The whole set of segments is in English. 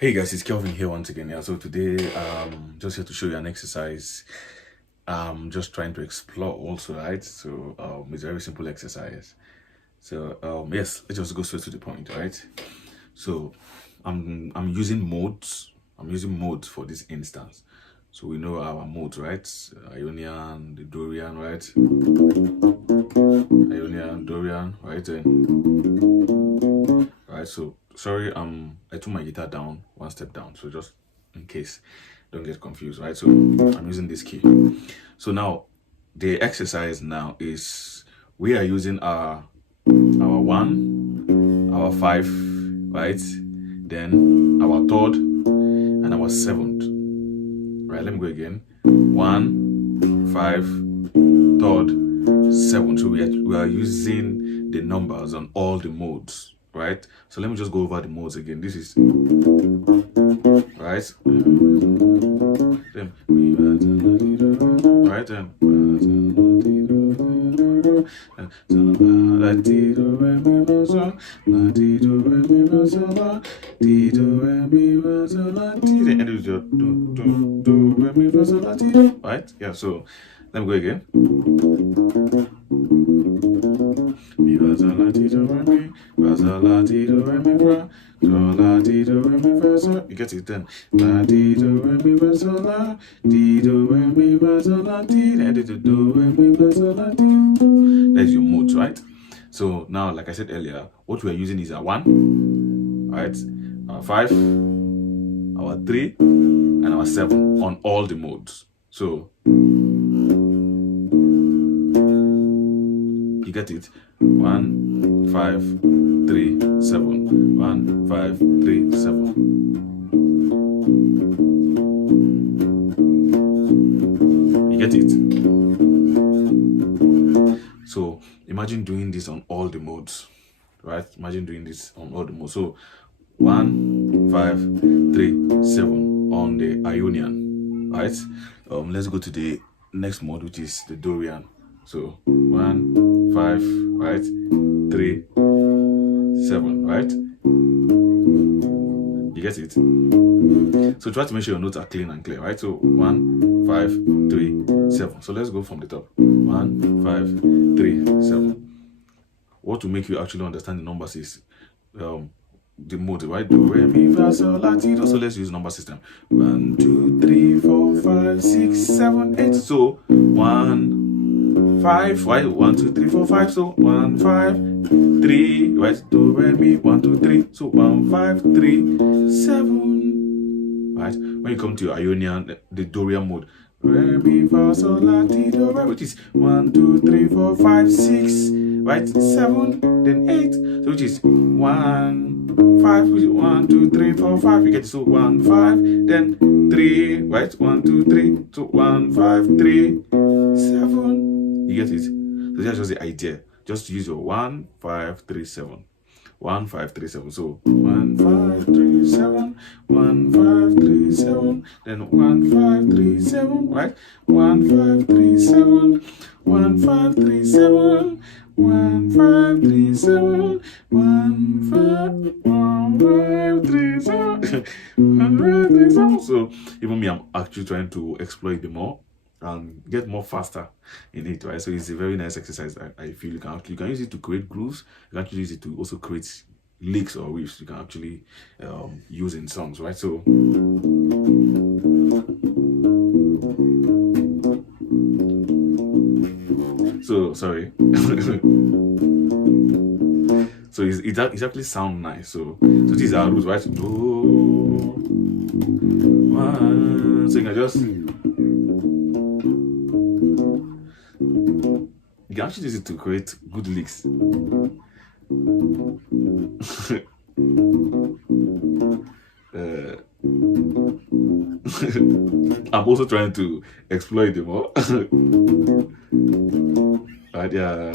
Hey guys, it's Kelvin here once again. Yeah, so today just here to show you an exercise. Just trying to explore also, right? So it's a very simple exercise. So yes, let's just go straight to the point, right? So I'm using modes. I'm using modes for this instance. So we know our modes, right? Ionian, the Dorian, right? Ionian, Dorian, right? Right, so sorry, I took my guitar down one step down, so just in case don't get confused, right? So I'm using this key. So now the exercise now is we are using our one, our five, right? Then our third and our seventh. Right, let me go again. 1, 5, third, 7. So we are using the numbers on all the modes, right? So let me just go over the modes again. This is right. Right, right, yeah, so let me go again. Mi fa sol la ti do re mi, fa sol la ti do re mi fa, sol la ti do re mi fa sol. You get it then. La ti do re mi fa sol la, ti do re mi fa sol la ti, then do re mi fa sol la ti. That's your modes, right? So now, like I said earlier, what we are using is our 1, right? Our 5, our 3, and our 7 on all the modes. So you get it? 1, 5, 3, 7. 1, 5, 3, 7. You get it? So imagine doing this on all the modes, right? Imagine doing this on all the modes. So 1, 5, 3, 7 on the Ionian, right? Let's go to the next mode, which is the Dorian. So 1, 5, right? 3, 7, right? You get it? So try to make sure your notes are clean and clear, right? So 1, 5, 3, 7. So let's go from the top. 1, 5, 3, 7. What will make you actually understand the numbers is the mode, right? Do, re, mi, fa, sol, la, ti, do. So let's use number system. 1, 2, 3, 4, 5, 6, 7, 8. So 1, 5, right? 1, 2, 3, 4, 5. So 1, 5, 3, right? Do, re, mi, 1, 2, 3. So 1, 5, 3, 7. Right? When you come to Ionian, the Dorian mode, re, mi, fa, sol, la, ti, do, re, which is 1, 2, 3, 4, 5, 6, right? 7, then 8. So which is 1, 5, which is 1, 2, 3, 4, 5. You get it. So 1, 5, then 3, right? 1, 2, 3. So 1, 5, 3, 7. You get it? So that's just the idea. Just use your 1, 5, 3, 7. 1, 5, 3, 7. So 1, 5, 3, 7. 1, 5, 3, 7. Then 1, 5, 3, 7. Right? 1, 5, 3, 7. 1, 5, 3, 7. 1, 5, 3, 7. 1, 5, 3, 7. 1, 5, 3, 7. So even me, I'm actually trying to explore it more and get more faster in it, right? So it's a very nice exercise. I feel you can use it to create grooves. You can actually use it to also create licks or riffs you can actually use in songs, right? So sorry. So it actually sound nice. So these are rules, right? Do, one. So you can just you can actually use it to create good licks. I'm also trying to exploit them more. Right, yeah.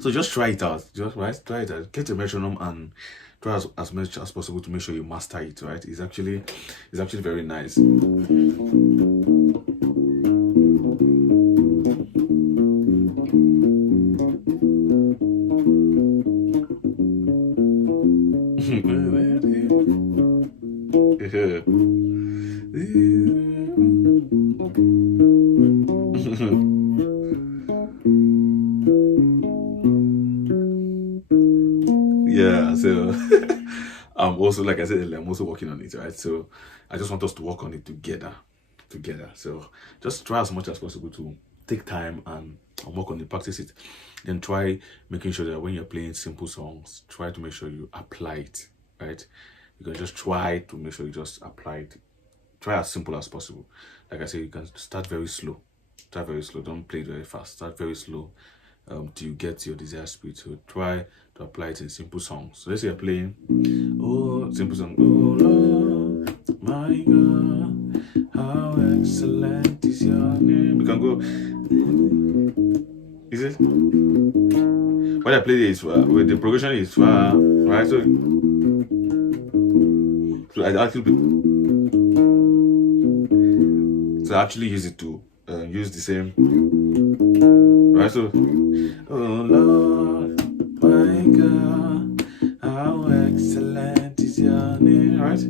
So just try it out. Just try it out. Get a metronome and try as much as possible to make sure you master it. Right? It's actually very nice. Yeah, so I'm also, like I said earlier, I'm also working on it, right? So I just want us to work on it together. So just try as much as possible to take time and work on it, practice it. Then try making sure that when you're playing simple songs, try to make sure you apply it, right? You can just try to make sure you just apply it. Try as simple as possible. Like I said, you can start very slow. Start very slow. Don't play it very fast. Start very slow till you get your desired speed. So try to apply it in simple songs. So let's say you're playing, oh, simple song. Oh Lord, my God, how excellent is your name. We can go. Is it? When I play this, with the progression is far, right? So I actually use it to use the same, right? So, oh Lord, my God, how excellent is your name, right?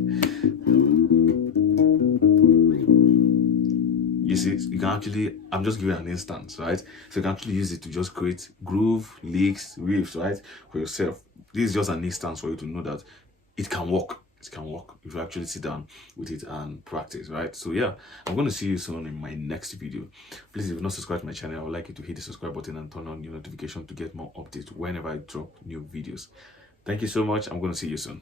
You see, you can actually, I'm just giving an instance, right? So you can actually use it to just create groove, licks, riffs, right? For yourself. This is just an instance for you to know that it can work. It can work if you actually sit down with it and practice, right? So yeah, I'm going to see you soon in my next video. Please, if you've not subscribed to my channel, I would like you to hit the subscribe button and turn on your notification to get more updates whenever I drop new videos. Thank you so much. I'm going to see you soon.